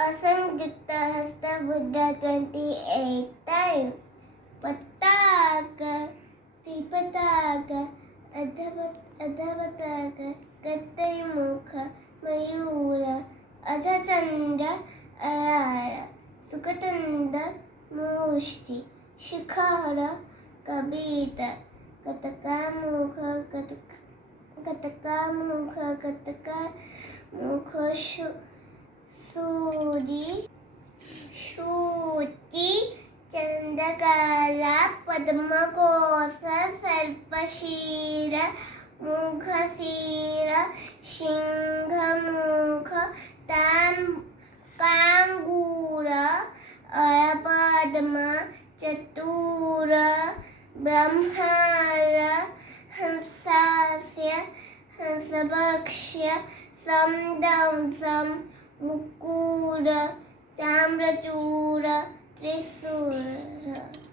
असंयुक्त हस्त Buddha 28 times. Pataka, Tipataka, Adhavataka, Kattarimukha, Mayura, Adhachanda, Araya, Sukatanda, Mushti, Shikhara, Kabita, Katakamukha, Katakamukha, Katakamukha, शूची Chandrakala पद्मकोश सर्पशीर मुखशीर सिंहमुख कांगूर अरपद्म चतुर ब्रह्मर हंसास्य हंसभक्ष्य समदंसम मुकुर चाम्रचूर त्रिशूर